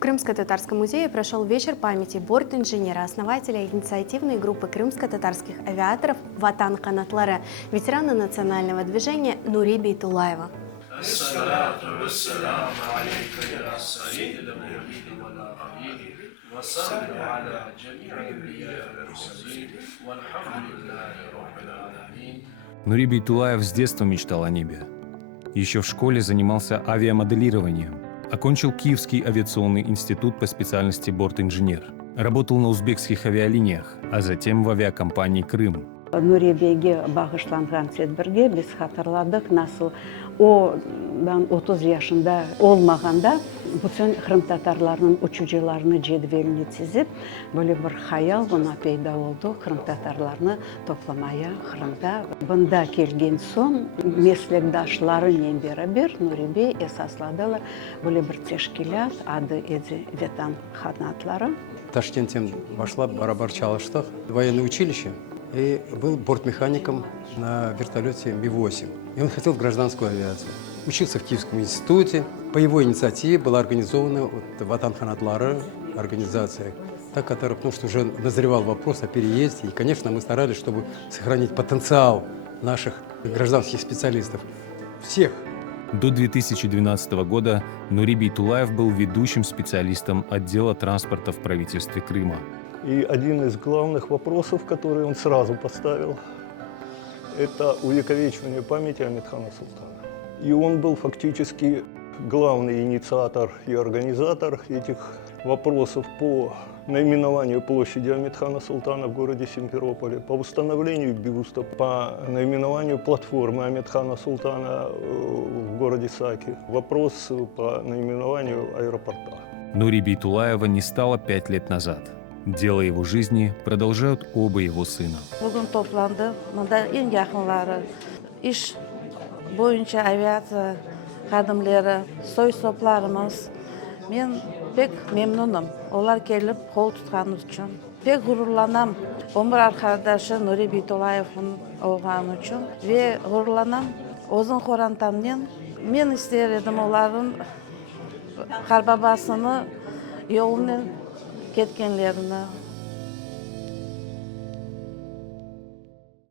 Крымско-Татарском музее прошел вечер памяти борт-инженера, основателя инициативной группы крымско-татарских авиаторов «Ватан канатлары», ветерана национального движения Нури Бейтулаева. Нури Бейтулаев с детства мечтал о небе. Еще в школе занимался авиамоделированием. Окончил Киевский авиационный институт по специальности борт-инженер. Работал на узбекских авиалиниях, а затем в авиакомпании «Крым». Нури Бейге bağışlanған тедбірге біз хатırladık nasıl odan 30 yaşında olmağanda bütün Kırım Tatarlarının uçucularını cedvelini çizip böyle bir hayal buna peyda oldu. Kırım Tatarlarını toplamaya Kırım'da. Bunda kelgen son meslektaşlarıyla beraber Nuri Bey esasladılar böyle bir teşkilat adı edi Vatan kanatları. Ташкенттен башлап барабар чалыштық военное училище и был бортмехаником на вертолете Ми-8. И он хотел в гражданскую авиацию. Учился в Киевском институте. По его инициативе была организована Ватан канатлары организация, потому что уже назревал вопрос о переезде. И, конечно, мы старались, чтобы сохранить потенциал наших гражданских специалистов. Всех. До 2012 года Нури Бейтулаев был ведущим специалистом отдела транспорта в правительстве Крыма. И один из главных вопросов, который он сразу поставил, это увековечивание памяти Амедхана Султана. И он был фактически главный инициатор и организатор этих вопросов по наименованию площади Амедхана Султана в городе Симферополе, по установлению бюста, по наименованию платформы Амедхана Султана в городе Саки, вопрос по наименованию аэропорта. Нури Бейтулаева не стало 5 лет назад. Дело его жизни продолжают оба его сына. Bugün toplandı. Bunda en yakınları, iş boyunca aviatsiya xodimlari, soy-soplarimiz. Men pek memnunum. Onlar kelip kol tutkanız için. Pek gururlanam. 11 arkadaşı Nuri Beytulayev'in olğanı için. Ve gururlanam. Ozun Xorantan'dan men ister edim onların karbabasını yolunu ketkenlerini,